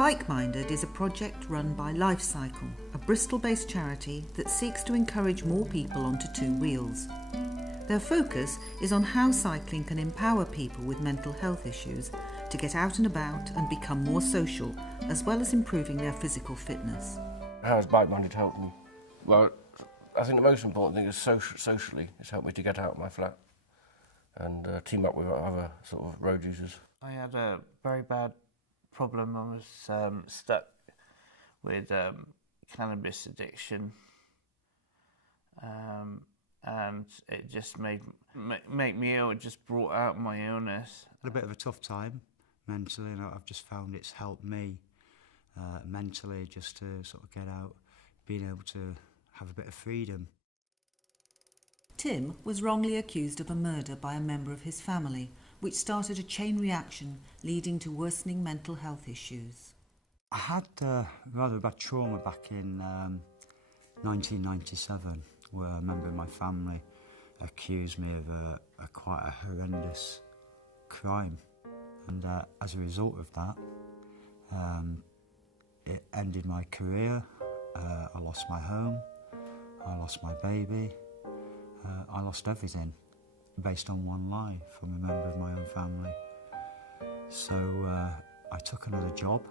Bike-Minded is a project run by Lifecycle, a Bristol-based charity that seeks to encourage more people onto two wheels. Their focus is on how cycling can empower people with mental health issues to get out and about and become more social, as well as improving their physical fitness. How has Bike-Minded helped me? Well, I think the most important thing is socially. It's helped me to get out of my flat and team up with other sort of road users. I had a very bad problem. I was stuck with cannabis addiction, and it just made me ill. It just brought out my illness. I had a bit of a tough time mentally, and I've just found it's helped me mentally just to sort of get out, being able to have a bit of freedom. Tim was wrongly accused of a murder by a member of his family, which started a chain reaction leading to worsening mental health issues. I had rather bad trauma back in 1997, where a member of my family accused me of quite a horrendous crime. And as a result of that, it ended my career. I lost my home, I lost my baby, I lost everything based on one lie from a member of my own family. So I took another job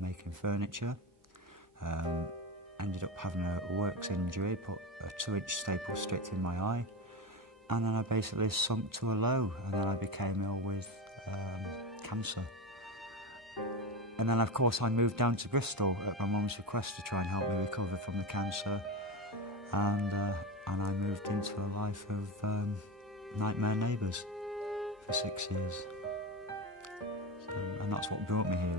making furniture, ended up having a works injury, put a 2-inch staple straight in my eye, and then I basically sunk to a low, and then I became ill with cancer. And then of course I moved down to Bristol at my mum's request to try and help me recover from the cancer, and I moved into a life of nightmare neighbours for 6 years. So, and that's what brought me here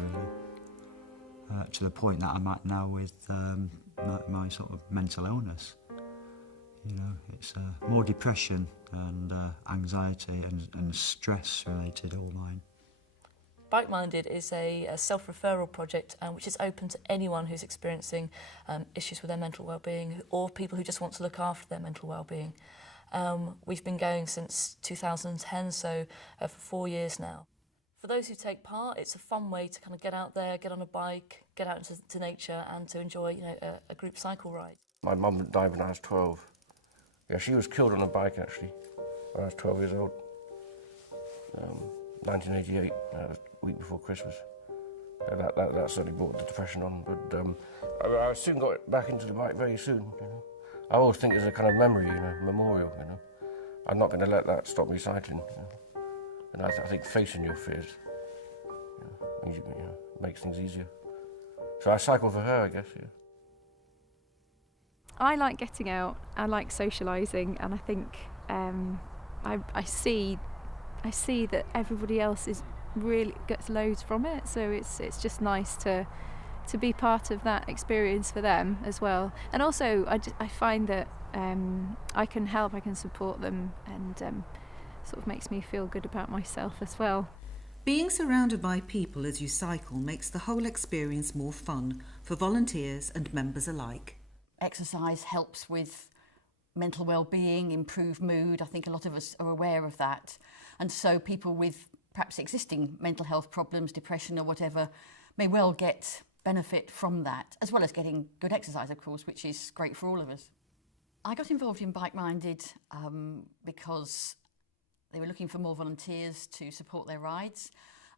really, to the point that I'm at now with my sort of mental illness. You know, it's more depression and anxiety and stress related, all mine. Bike-Minded is a self-referral project which is open to anyone who's experiencing issues with their mental well-being, or people who just want to look after their mental well-being. We've been going since 2010, so for 4 years now. For those who take part, it's a fun way to kind of get out there, get on a bike, get out into nature, and to enjoy, you know, a group cycle ride. My mum died when I was 12. Yeah, she was killed on a bike actually when I was 12 years old. 1988, that was a week before Christmas. That certainly brought the depression on, but I soon got back into the bike very soon. You know, I always think it's a kind of memory, you know, memorial. You know, I'm not going to let that stop me cycling. You know? And I think facing your fears, makes things easier. So I cycle for her, I guess. Yeah. I like getting out. I like socialising, and I think I see that everybody else really gets loads from it. So it's just nice to be part of that experience for them as well. And also, I find that I can help, I can support them, and sort of makes me feel good about myself as well. Being surrounded by people as you cycle makes the whole experience more fun for volunteers and members alike. Exercise helps with mental well-being, improved mood. I think a lot of us are aware of that. And so people with perhaps existing mental health problems, depression or whatever, may well get benefit from that, as well as getting good exercise, of course, which is great for all of us. I got involved in Bike-Minded because they were looking for more volunteers to support their rides,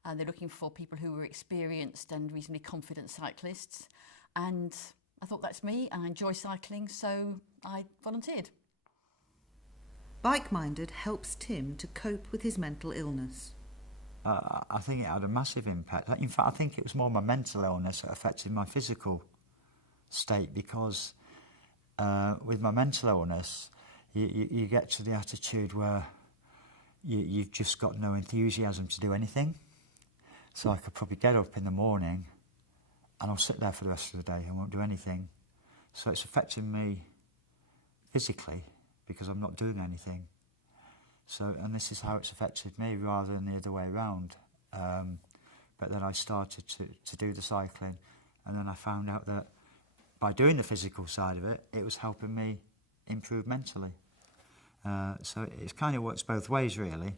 and they're looking for people who were experienced and reasonably confident cyclists. And I thought, that's me, and I enjoy cycling, so I volunteered. Bike-Minded helps Tim to cope with his mental illness. I think it had a massive impact. In fact, I think it was more my mental illness that affected my physical state, because with my mental illness, you get to the attitude where you've just got no enthusiasm to do anything. So I could probably get up in the morning and I'll sit there for the rest of the day and won't do anything. So it's affecting me physically because I'm not doing anything. So, and this is how it's affected me rather than the other way around. But then I started to do the cycling, and then I found out that by doing the physical side of it, it was helping me improve mentally. So it kind of works both ways, really.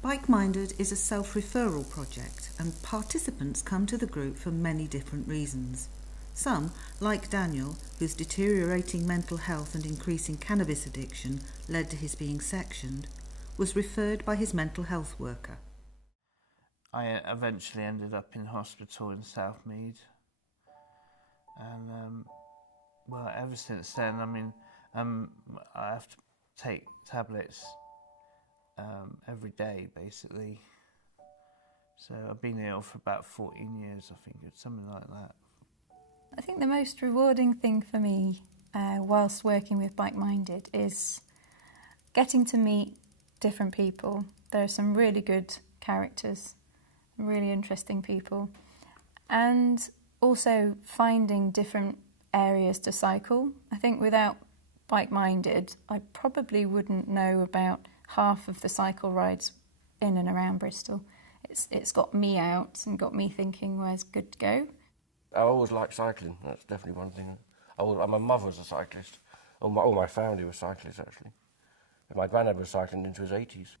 Bike Minded is a self-referral project and participants come to the group for many different reasons. Some, like Daniel, whose deteriorating mental health and increasing cannabis addiction led to his being sectioned, was referred by his mental health worker. I eventually ended up in hospital in Southmead, and well, ever since then, I mean, I have to take tablets every day, basically. So I've been ill for about 14 years, I think, it's something like that. I think the most rewarding thing for me whilst working with Bike Minded is getting to meet different people. There are some really good characters, really interesting people, and also finding different areas to cycle. I think without Bike Minded, I probably wouldn't know about half of the cycle rides in and around Bristol. It's got me out and got me thinking where's good to go. I always liked cycling, that's definitely one thing. My mother was a cyclist. All my family was cyclists, actually. And my granddad was cycling into his 80s.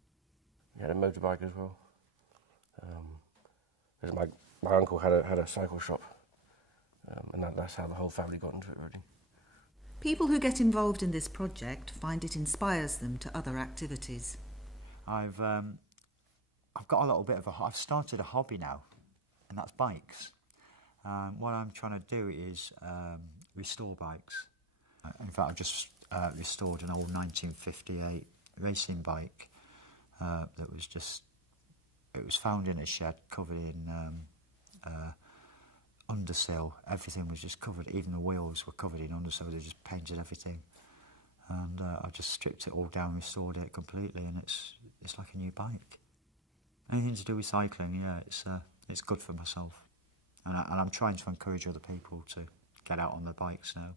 He had a motorbike as well. My uncle had a cycle shop, and that's how the whole family got into it, really. People who get involved in this project find it inspires them to other activities. I've got a little bit of I've started a hobby now, and that's bikes. What I'm trying to do is restore bikes. In fact, I've just restored an old 1958 racing bike that was it was found in a shed covered in undersill. Everything was just covered, even the wheels were covered in undersill. They just painted everything. And I just stripped it all down, restored it completely, and it's like a new bike. Anything to do with cycling, yeah, it's good for myself. And I'm trying to encourage other people to get out on their bikes now.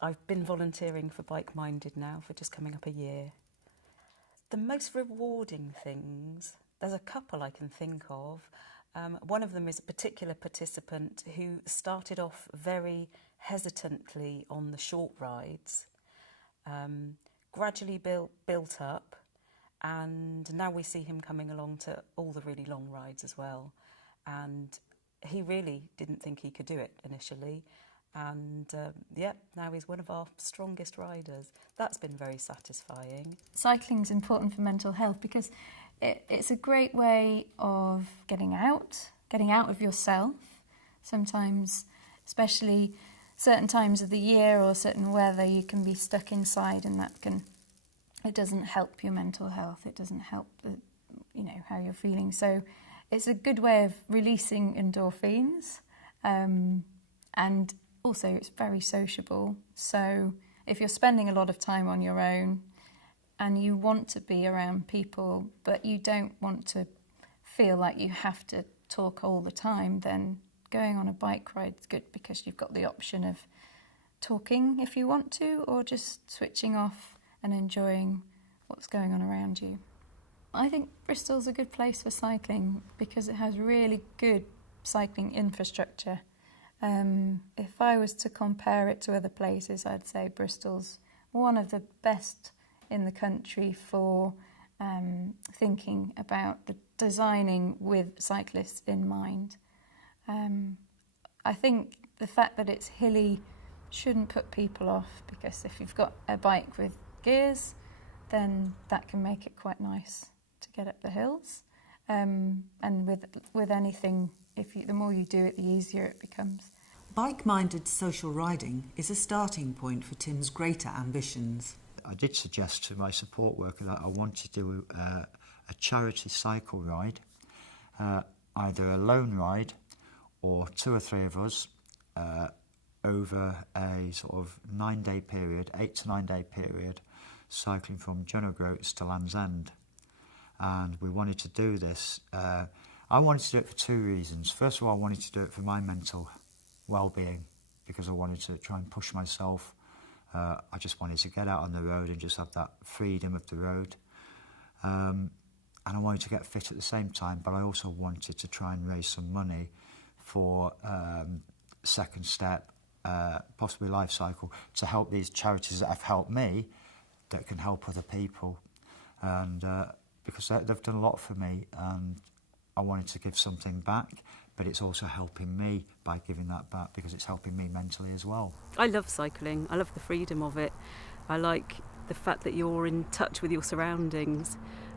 I've been volunteering for Bike Minded now for just coming up a year. The most rewarding things, there's a couple I can think of. One of them is a particular participant who started off very hesitantly on the short rides, gradually built up, and now we see him coming along to all the really long rides as well. And he really didn't think he could do it initially, and now he's one of our strongest riders. That's been very satisfying. Cycling is important for mental health because it's a great way of getting out of yourself. Sometimes, especially certain times of the year or certain weather, you can be stuck inside, and it doesn't help your mental health. It doesn't help how you're feeling. So it's a good way of releasing endorphins, and also it's very sociable. So if you're spending a lot of time on your own and you want to be around people but you don't want to feel like you have to talk all the time, then going on a bike ride is good because you've got the option of talking if you want to, or just switching off and enjoying what's going on around you. I think Bristol's a good place for cycling because it has really good cycling infrastructure. If I was to compare it to other places, I'd say Bristol's one of the best in the country for thinking about the designing with cyclists in mind. I think the fact that it's hilly shouldn't put people off, because if you've got a bike with gears, then that can make it quite nice to get up the hills. And with anything, the more you do it, the easier it becomes. Bike-minded social riding is a starting point for Tim's greater ambitions. I did suggest to my support worker that I wanted to do a charity cycle ride, either a lone ride or 2 or 3 of us over a sort of 9-day period, 8 to 9 day period, cycling from John O'Groats to Land's End. And we wanted to do this. I wanted to do it for 2 reasons. First of all, I wanted to do it for my mental well-being, because I wanted to try and push myself. I just wanted to get out on the road and just have that freedom of the road. And I wanted to get fit at the same time, but I also wanted to try and raise some money for Second Step, possibly Life Cycle, to help these charities that have helped me, that can help other people. And because they've done a lot for me, and I wanted to give something back, but it's also helping me by giving that back because it's helping me mentally as well. I love cycling. I love the freedom of it. I like the fact that you're in touch with your surroundings.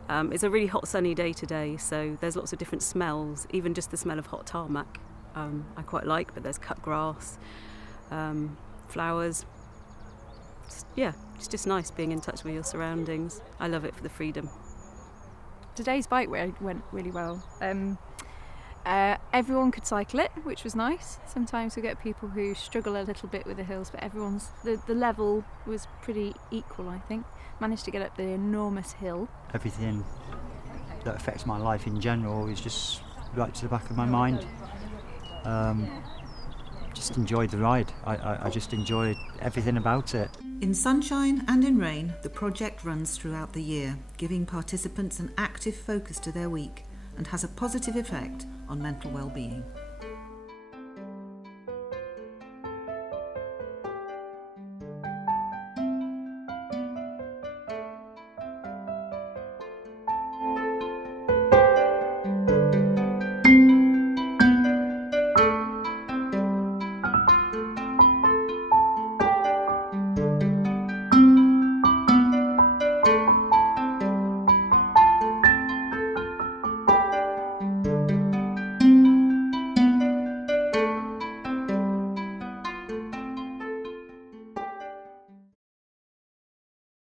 It's a really hot sunny day today, so there's lots of different smells, even just the smell of hot tarmac I quite like, but there's cut grass, flowers. It's just nice being in touch with your surroundings. I love it for the freedom. Today's bike ride went really well. Everyone could cycle it, which was nice. Sometimes we get people who struggle a little bit with the hills, but the level was pretty equal, I think. Managed to get up the enormous hill. Everything that affects my life in general is just right to the back of my mind. Just enjoyed the ride. I just enjoyed everything about it. In sunshine and in rain, the project runs throughout the year, giving participants an active focus to their week and has a positive effect on mental well-being.